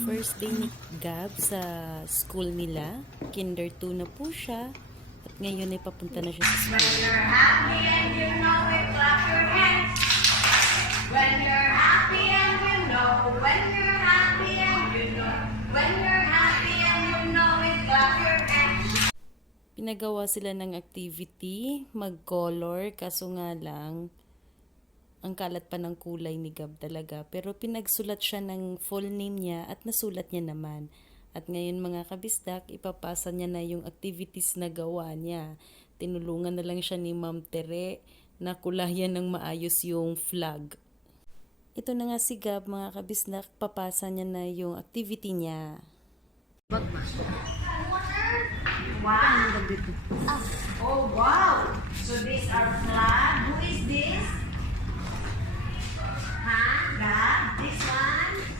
First day ni Gab sa school nila. Kinder 2 na po siya. At ngayon ay papunta na siya sa school. When you're happy and you know it, clap your hands. When you're happy and you know, when you're happy and you know, when you're happy and you know it, clap your hands. Pinagawa sila ng activity, mag-color, kaso nga lang, ang kalat pa ng kulay ni Gab talaga. Pero pinagsulat siya ng full name niya at nasulat niya naman. At ngayon mga kabisdak, ipapasa niya na yung activities na gawa niya. Tinulungan na lang siya ni Ma'am Tere na kulayan ng maayos yung flag. Ito na nga si Gab mga kabisdak, papasa niya na yung activity niya. Wow. Oh, wow. So these are flag. Who is this? Huh? God? This one?